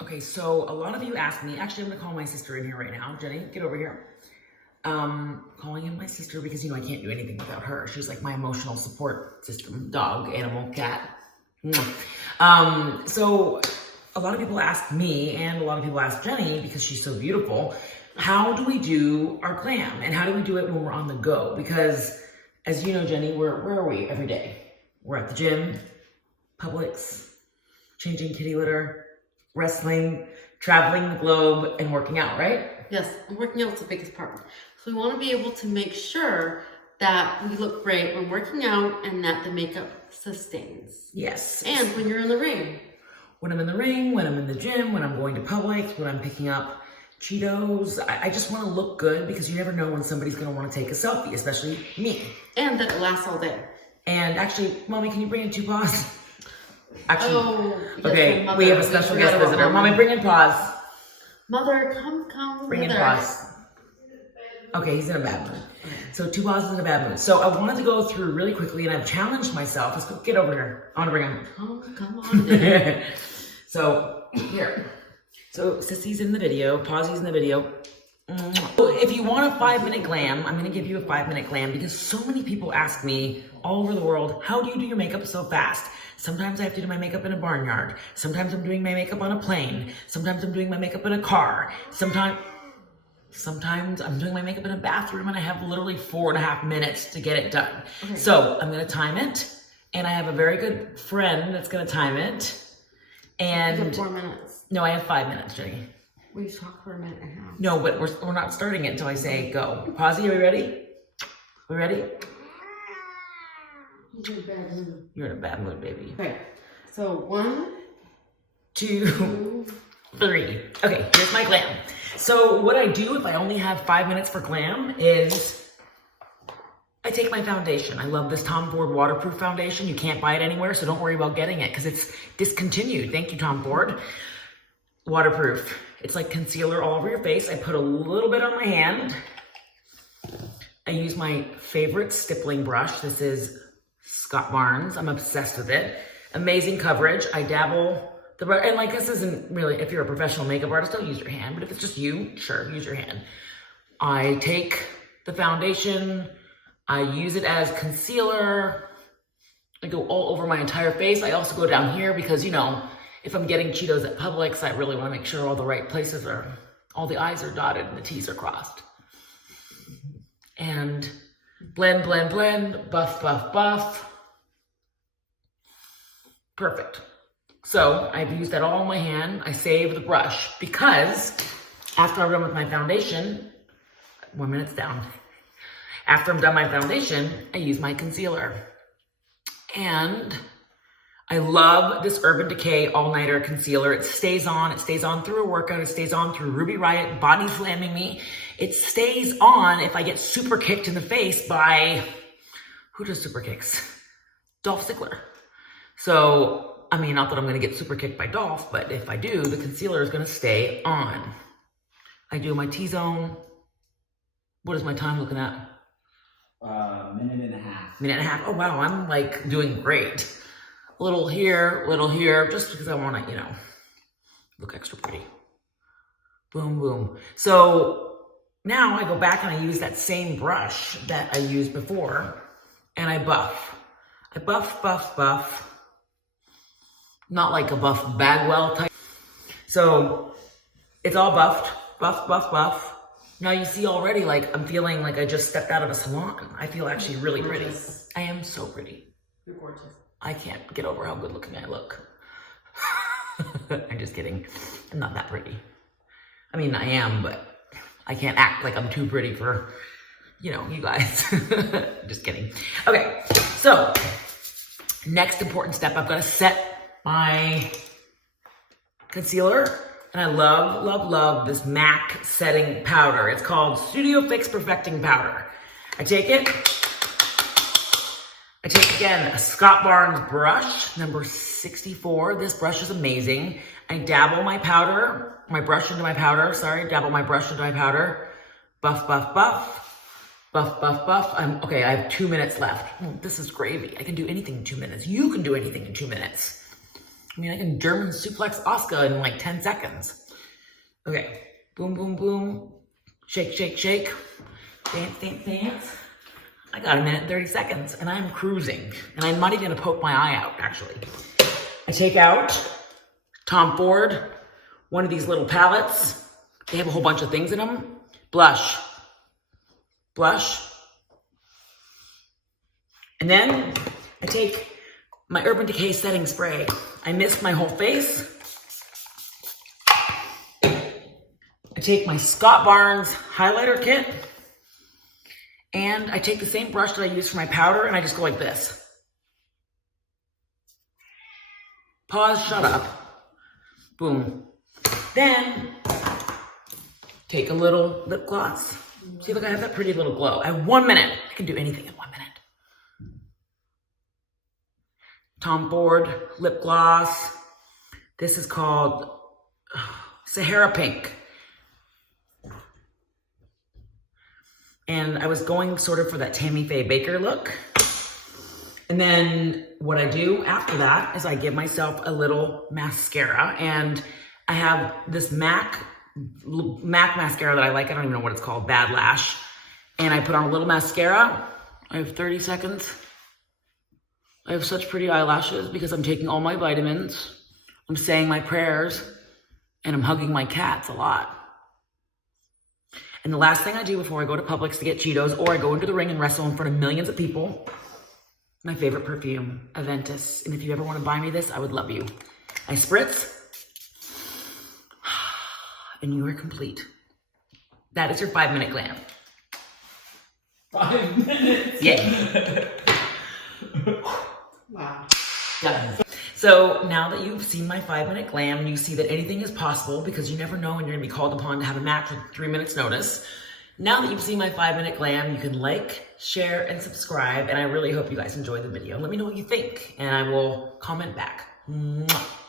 Okay, so a lot of you asked me, actually I'm gonna call my sister in here right now. Jenny, get over here. Calling in my sister because, you know, I can't do anything without her. She's like my emotional support system, dog, animal, cat. So a lot of people ask me and a lot of people ask Jenny, because she's so beautiful, how do we do our glam and how do we do it when we're on the go? Because as you know, Jenny, where are we every day? We're at the gym, Publix, changing kitty litter, wrestling, traveling the globe, and working out, right? Yes, and working out is the biggest part. So we want to be able to make sure that we look great when working out and that the makeup sustains. Yes. And when you're in the ring. When I'm in the ring, when I'm in the gym, when I'm going to Publix, when I'm picking up Cheetos, I just want to look good because you never know when somebody's going to want to take a selfie, especially me. And that it lasts all day. And actually, Mommy, can you bring in 2 paws? Actually, okay, we have a special guest visitor. Mommy, bring in paws. Mother, come. Bring in paws. Okay, he's in a bad mood. So 2 paws is in a bad mood. So I wanted to go through really quickly, and I've challenged myself. Let's go, get over here. I want to bring him. Oh, come on. So here. So Sissy's in the video. Pawsy's in the video. So if you want a 5-minute glam, I'm going to give you a 5-minute glam because so many people ask me all over the world, how do you do your makeup so fast? Sometimes I have to do my makeup in a barnyard. Sometimes I'm doing my makeup on a plane. Sometimes I'm doing my makeup in a car. Sometimes I'm doing my makeup in a bathroom and I have literally 4.5 minutes to get it done. Okay. So I'm going to time it. And I have a very good friend that's going to time it. And you have 4 minutes. No, I have 5 minutes, Jenny. We talk for a minute and a half. No, but we're not starting it until I say go. Pawsy, are we ready? We ready? You're in a bad mood. You're in a bad mood, baby. Okay. So 1, 2, 3. Okay, here's my glam. So what I do if I only have 5 minutes for glam is I take my foundation. I love this Tom Ford waterproof foundation. You can't buy it anywhere, so don't worry about getting it because it's discontinued. Thank you, Tom Ford. Waterproof. It's like concealer all over your face. I put a little bit on my hand. I use my favorite stippling brush. This is Scott Barnes. I'm obsessed with it. Amazing coverage. I dabble the brush, and like this isn't really, if you're a professional makeup artist, don't use your hand, but if it's just you, sure, use your hand. I take the foundation, I use it as concealer. I go all over my entire face. I also go down here because, you know, if I'm getting Cheetos at Publix, I really want to make sure all the right places are, all the I's are dotted and the T's are crossed. And blend, blend, blend, buff, buff, buff. Perfect. So I've used that all on my hand. I save the brush because after I'm done with my foundation, 1 minute's down. After I'm done my foundation, I use my concealer. And I love this Urban Decay all-nighter concealer. It stays on through a workout, it stays on through Ruby Riot, body slamming me. It stays on if I get super kicked in the face by, who does super kicks? Dolph Ziggler. So, I mean, not that I'm gonna get super kicked by Dolph, but if I do, the concealer is gonna stay on. I do my T-zone. What is my time looking at? Minute and a half. Minute and a half. Oh wow, I'm like doing great. Little here, just because I want to, you know, look extra pretty. Boom, boom. So now I go back and I use that same brush that I used before and I buff. I buff, buff, buff. Not like a Buff Bagwell type. So it's all buffed, buff, buff, buff. Now you see already, like, I'm feeling like I just stepped out of a salon. I feel actually really pretty. I am so pretty. You're gorgeous. I can't get over how good looking I look. I'm just kidding. I'm not that pretty. I mean, I am, but I can't act like I'm too pretty for, you know, you guys. Just kidding. Okay, so next important step, I've got to set my concealer. And I love, love, love this MAC setting powder. It's called Studio Fix Perfecting Powder. I take again a Scott Barnes brush, number 64. This brush is amazing. I dabble my powder, dabble my brush into my powder. Buff, buff, buff, buff, buff, buff. Okay, I have 2 minutes left. This is gravy. I can do anything in 2 minutes. You can do anything in 2 minutes. I mean, I can German suplex Oscar in like 10 seconds. Okay, boom, boom, boom. Shake, shake, shake. Dance, dance, dance. I got a minute and 30 seconds and I'm cruising. And I'm not even gonna poke my eye out, actually. I take out Tom Ford, one of these little palettes. They have a whole bunch of things in them. Blush. Blush. And then I take my Urban Decay setting spray. I mist my whole face. I take my Scott Barnes highlighter kit. And I take the same brush that I use for my powder and I just go like this. Pause, shut up. Boom. Then, take a little lip gloss. See, look, I have that pretty little glow. I have 1 minute. I can do anything in 1 minute. Tom Ford lip gloss. This is called Sahara Pink. And I was going sort of for that Tammy Faye Baker look. And then what I do after that is I give myself a little mascara. And I have this MAC mascara that I like. I don't even know what it's called, Bad Lash. And I put on a little mascara. I have 30 seconds. I have such pretty eyelashes because I'm taking all my vitamins. I'm saying my prayers. And I'm hugging my cats a lot. And the last thing I do before I go to Publix to get Cheetos or I go into the ring and wrestle in front of millions of people, my favorite perfume, Aventus. And if you ever want to buy me this, I would love you. I spritz. And you are complete. That is your 5-minute glam. 5 minutes? Yeah. Wow. Done. So now that you've seen my 5-minute glam, you see that anything is possible because you never know when you're gonna be called upon to have a match with 3 minutes notice. Now that you've seen my 5-minute glam, you can like, share, and subscribe. And I really hope you guys enjoyed the video. Let me know what you think and I will comment back. Mwah.